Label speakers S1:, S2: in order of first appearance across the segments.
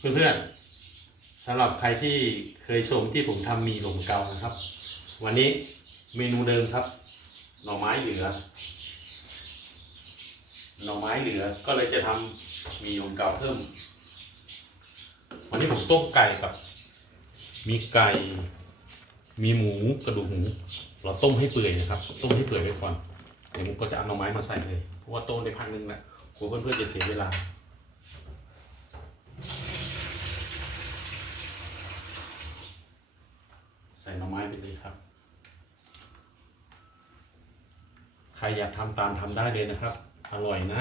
S1: เพื่อนๆสำหรับใครที่เคยชมที่ผมทำมีหลงเกานะครับ วันนี้เมนูเดิมครับ หน่อไม้เหลือ หน่อไม้เหลือก็เลยจะทำมีหลงเกาเพิ่ม วันนี้ผมต้มไก่กับ มีไก่ มีหมูกระดูกหมู เราต้มให้เปื่อยนะครับ ต้มให้เปื่อยไว้ก่อนเดี๋ยวผมก็จะเอาหน่อไม้มาใส่เลยเพราะว่าต้มได้พักนึงแหละกลัวเพื่อนๆจะเสียเวลา ส่หน่อไม้ไปเลยครับ ใครอยากทำตามทำได้เลยนะครับ อร่อยนะ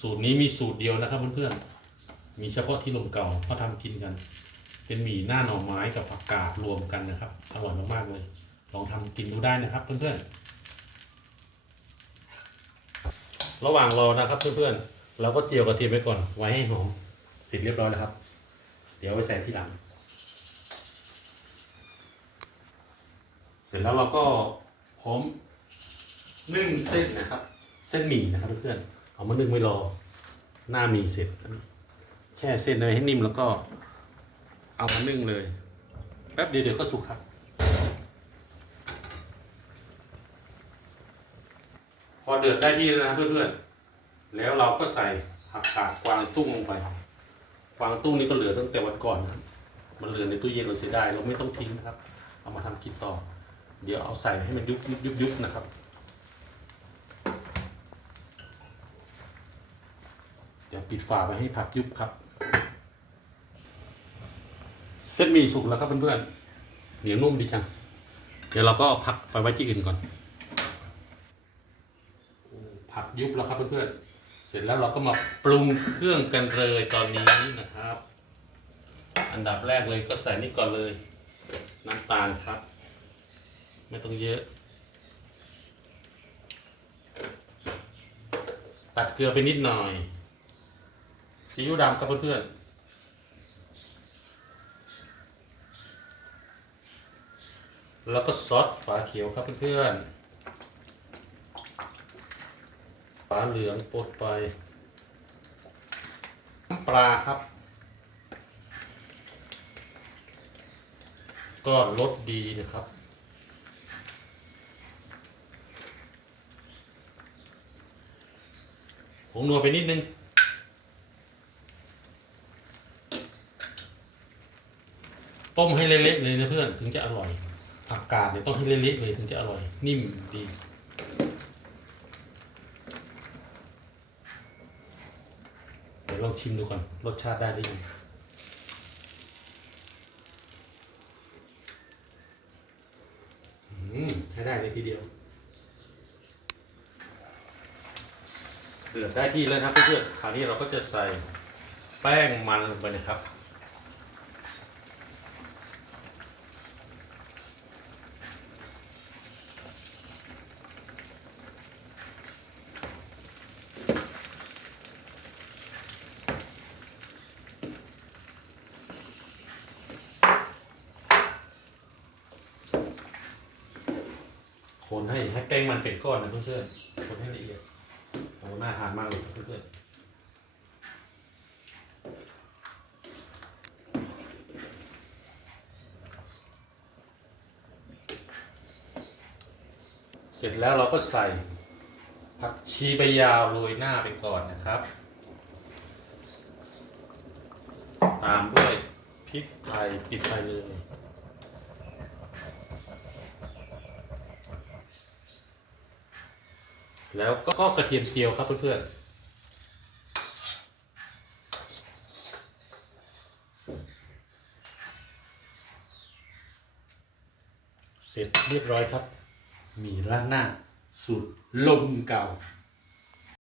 S1: สูตรนี้มีสูตรเดียวนะครับเพื่อนๆ มีเฉพาะที่ลมเก่าเขาทำกินกัน เป็นหมี่หน้าหน่อไม้กับผักกาดรวมกันนะครับ อร่อยมากๆเลย ลองทำกินดูได้นะครับเพื่อนๆ ระหว่างรอนะครับเพื่อนๆ เราก็เจียวกระเทียมไว้ก่อน ไว้ให้หอมเสร็จเรียบร้อยแล้วครับ เดี๋ยวเอาไปใส่ที่หลัง เสร็จแล้วเราก็พร้อมนึ่งเส้นนะครับ เส้นหมี่นะครับเพื่อนเอามานึ่งไว้รอหน้าหมี่เสร็จ แช่เส้นเลยให้นิ่มแล้วก็ เอามานึ่งเลย แป๊บเดียวเดี๋ยวก็สุกครับพอเดือดได้ที่แล้วนะเพื่อนๆแล้วเราก็ใส่ผักกาดกวางตุ้งลงไปกวางตุ้งนี่ก็เหลือตั้งแต่วันก่อนนะมันเหลือในตู้เย็นเราเสียดายเราไม่ต้องทิ้งนะครับ เอามาทำกินต่อ เดี๋ยวเอาใส่ให้มันยุบยุบยุบยุบนะครับ เดี๋ยวปิดฝาไว้ให้ผักยุบครับ เส้นหมี่สุกแล้วครับเพื่อนๆเหนียวนุ่มดีจัง เดี๋ยวเราก็พักไปไว้ที่อื่นก่อน ผักยุบแล้วครับเพื่อนๆ เสร็จแล้วเราก็มาปรุงเครื่องกันเลยตอนนี้นะครับ อันดับแรกเลยก็ใส่นี่ก่อนเลย น้ำตาลครับ ไม่ต้องเยอะ ตัดเกลือไปนิดหน่อยซีอิ๊วดำครับเพื่อนๆแล้วก็ซอสฝาเขียวครับเพื่อนๆ ฝาเหลืองปดไป น้ำปลาครับ ก็รสดีนะครับ ผงนัวไปนิดนึง ต้มให้เละๆเลยนะเพื่อนถึงจะอร่อยผักกาดเนี่ยต้องให้เละๆเลยถึงจะอร่อย นิ่มดีเดี๋ยวลองชิมดูก่อนรสชาติได้หรือยังอืมใช้ได้เลยทีเดียว เดือดได้ที่แล้วครับเพื่อนๆคราวนี้เราก็จะใส่แป้งมันลงไปนะครับคนให้ให้แป้งมันเป็นก้อนนะเพื่อนๆคนให้ละเอียด น่าทานมากเลยเพื่อนๆเสร็จแล้วเราก็ใส่ผักชีใบยาวโรยหน้าไปก่อนนะครับ ตามด้วยพริกไทยปิดไฟเลย แล้วก็กระเทียมเจียวครับเพื่อนๆ เสร็จเรียบร้อยครับ มีร้านหน้าสูตรลมเก่า